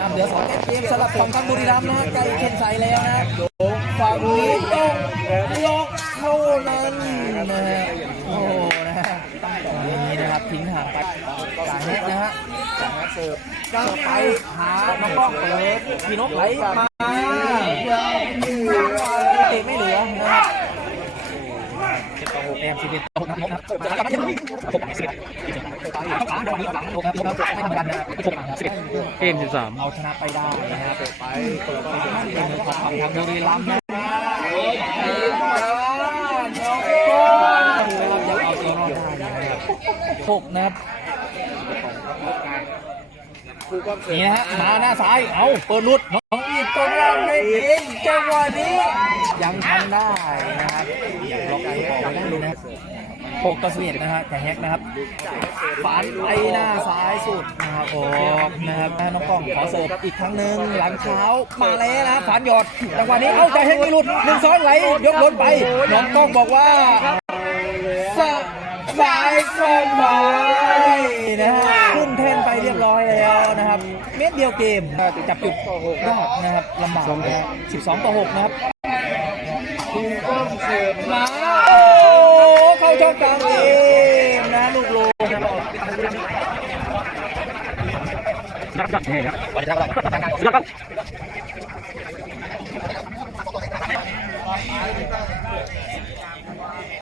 นำเหลือสองเกมสำหรับฝั่งทางบุรีรัมย์นะใกล้เข็นใสแล้วนะฝั่งนี้ต้องล็อกเท่านั้นนะฮะโอ้นะฮะตรงนี้นะครับทิ้งห่างไปจายเน็ตนะฮะจากเน็ตเสิร์ฟก็ไปหาน้องป้องเปิดพี่นกไหลมาเตะไม่เหลือนะครับ เจ็ดต่อหกแอมสิบเอ็ดหกนะครับกลับมที่หกสิบเอ็ดต้องขาโดนหลังหกครับไม่ทำกันนะครับหกสิบเอ็ดเกมสิบสามเอาชนะไปได้นะครับไปเปิดไปเป็นของทางบุรีรัมย์นะนะครับยังเอาตัวรอดได้นะครับหกนะครับนี่นะฮะมาหน้าซ้าย เอาเปิดลุดน้องอีกตัวแรกไม่เองจังหวะนี้ยังทำได้นะครับล็อกไอ้ ออกได้เลยนะครับหกต่อสิบเอ็ดนะฮะแต่แฮกนะครับฝันไปหน้าซ้ายสุดนะครับออกนะครับน้องกล้องขอเสิร์ฟอีกครั้งหนึ่งหลังเท้ามาแล้วนะฝันหยอดจังหวะนี้เอ้าใจให้ไม่หลุดหนึ่งสองไหลยกล้นไปน้องกล้องบอกว่าสบายสบายนะฮะขึ้นแท่นไปเรียบร้อยแล้วนะครับ เม็ดเดียวเกมจับจุดยากนะครับลำบากนะฮะ12ต่อ6นะครับมา โอ้เข้าช่องกลางเกมนะลูกโลนะครับรับจับแห่ครับวันนี้ทำอะไรทางการรับครับ